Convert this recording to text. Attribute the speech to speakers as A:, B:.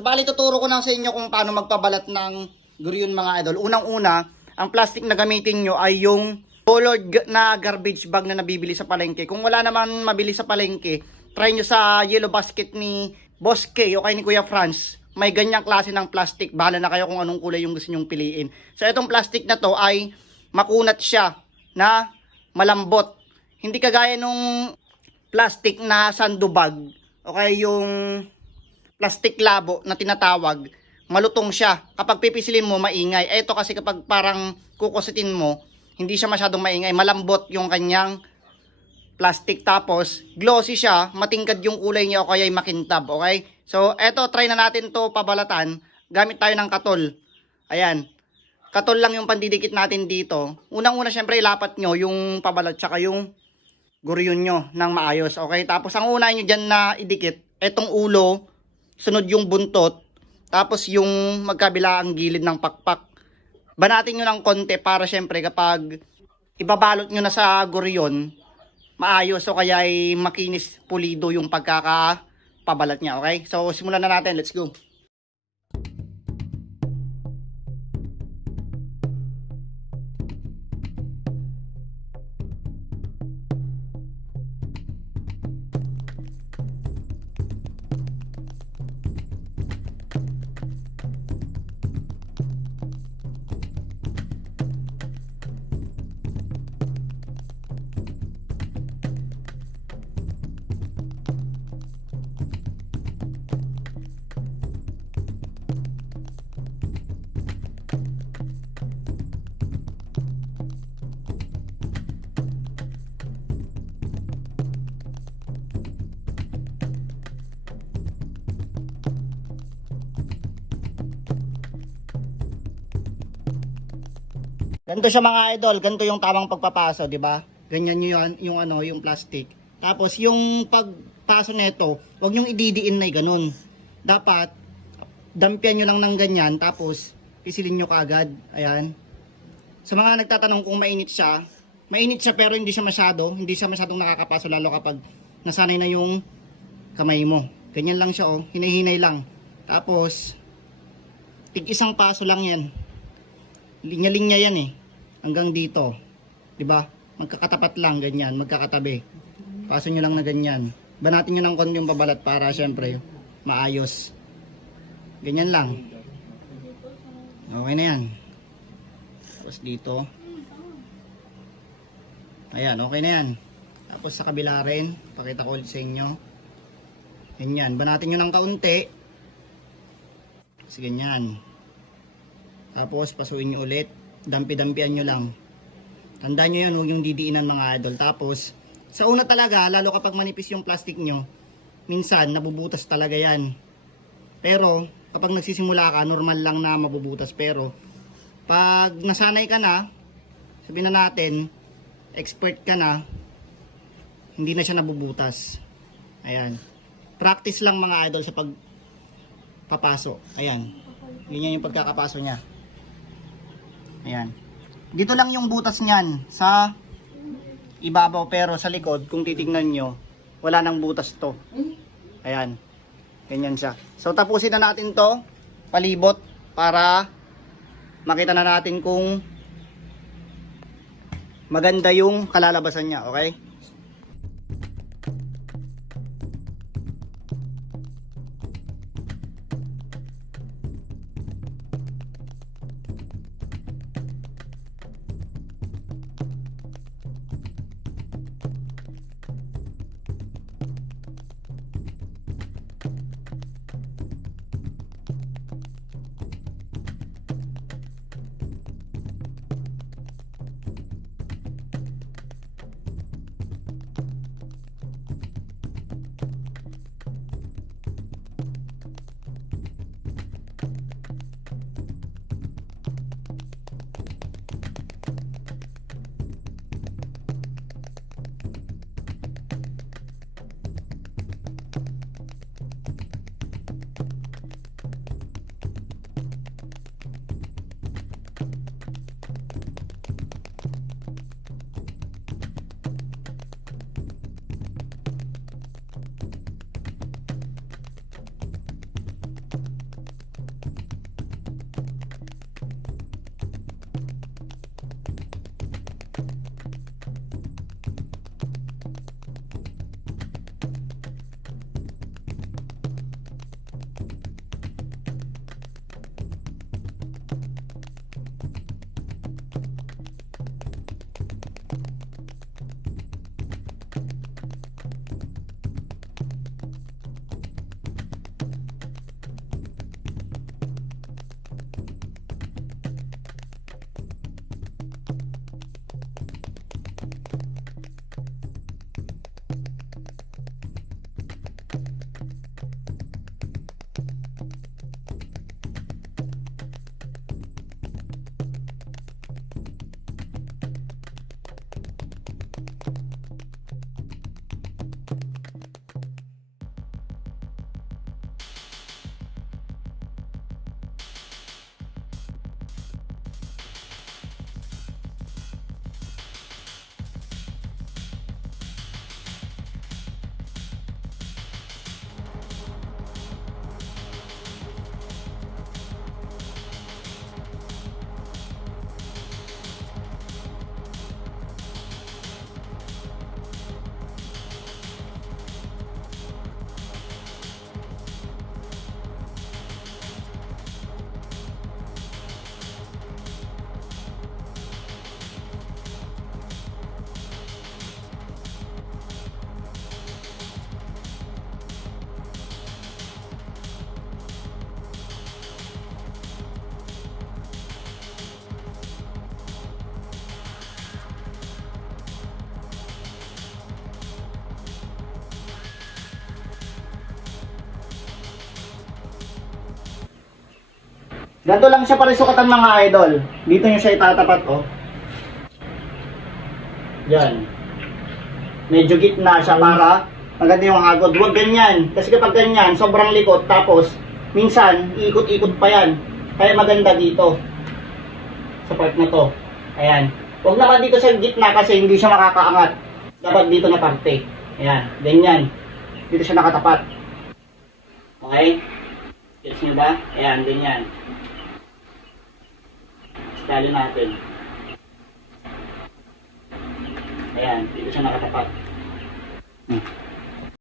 A: So, bali, tuturo ko na sa inyo kung paano magpabalat ng guryon mga idol. Unang-una, ang plastic na gamitin nyo ay yung colored na garbage bag na nabibili sa palengke. Kung wala naman mabili sa palengke, try nyo sa yellow basket ni Boss K o kay ni Kuya Franz. May ganyang klase ng plastic. Bahala na kayo kung anong kulay yung gusto nyong piliin. So, itong plastic na to ay makunat siya na malambot. Hindi kagaya nung plastic na sandubag o kaya yung plastic labo na tinatawag, malutong siya. Kapag pipisilin mo, maingay. Ito kasi kapag parang kukusitin mo, hindi siya masyadong maingay. Malambot yung kanyang plastic. Tapos, glossy siya, matingkad yung kulay niya o kaya ay makintab. Okay? So, eto, try na natin to pabalatan. Gamit tayo ng katol. Ayan. Katol lang yung pandidikit natin dito. Unang-una, syempre, ilapat nyo yung pabalat tsaka yung guryon nyo ng maayos. Okay? Tapos, ang una nyo dyan na idikit, etong ulo, sunod yung buntot, tapos yung magkabila ang gilid ng pakpak. Banatin nyo ng konti para syempre kapag ibabalot nyo na sa guryon, maayos o kaya ay makinis pulido yung pagkakapabalat niya. Okay? So, simulan na natin. Let's go. Ganito siya mga idol, ganito yung tamang pagpapaso, di ba? Ganyan yung, yung ano, yung plastic. Tapos yung pagpaso nito, wag yung ididiin na ganun. Dapat dampian nyo lang ng ganyan tapos pisilin nyo kaagad. Ayan. Sa mga nagtatanong kung mainit siya, mainit siya pero hindi siya masyado, hindi siya masyadong nakakapaso lalo kapag nasanay na yung kamay mo. Ganyan lang siya oh, hinahinay lang. Tapos tig isang paso lang yan linya-linya yan eh. Hanggang dito. 'Di ba? Magkakatapat lang ganyan, magkakatabi. Paso nyo lang na ganyan. Banatin nyo ng konti yung babalat para syempre maayos. Ganyan lang. Okay na yan. Tapos dito. Ayan, okay na yan. Tapos sa kabila rin, pakita ko ulit sa inyo. Ganyan, banatin nyo ng kaunti. Kasi ganyan. Tapos, pasuin nyo ulit. Dampi-dampian nyo lang. Tandaan nyo yan, huwag yung didiinan mga idol. Tapos, sa una talaga, lalo kapag manipis yung plastic nyo, minsan, nabubutas talaga yan. Pero, kapag nagsisimula ka, normal lang na mabubutas. Pero, pag nasanay ka na, sabihin na natin, expert ka na, hindi na siya nabubutas. Ayan. Practice lang mga idol sa pag papaso. Ayan. Ganyan yung pagkakapaso niya. Ayan. Dito lang yung butas niyan sa ibabaw pero sa likod kung titingnan nyo wala nang butas to. Ayan. Ganyan siya. So tapusin na natin to palibot para makita na natin kung maganda yung kalalabasan niya. Okay? Ganito lang siya parisukatan mga idol. Dito nyo siya itatapat, oh. Yan. Medyo gitna siya para maganda yung hagod. Huwag ganyan. Kasi kapag ganyan, sobrang likot. Tapos, minsan, ikot-ikot pa yan. Kaya maganda dito. Sa part na to. Ayan. Huwag naman dito sa gitna kasi hindi siya makakaangat. Dapat dito na parte. Ayan. Ganyan. Dito siya nakatapat. Okay? Gets nyo ba? Ayan, ganyan. Talo natin. Ayan, dito siya nakatapat. Hmm.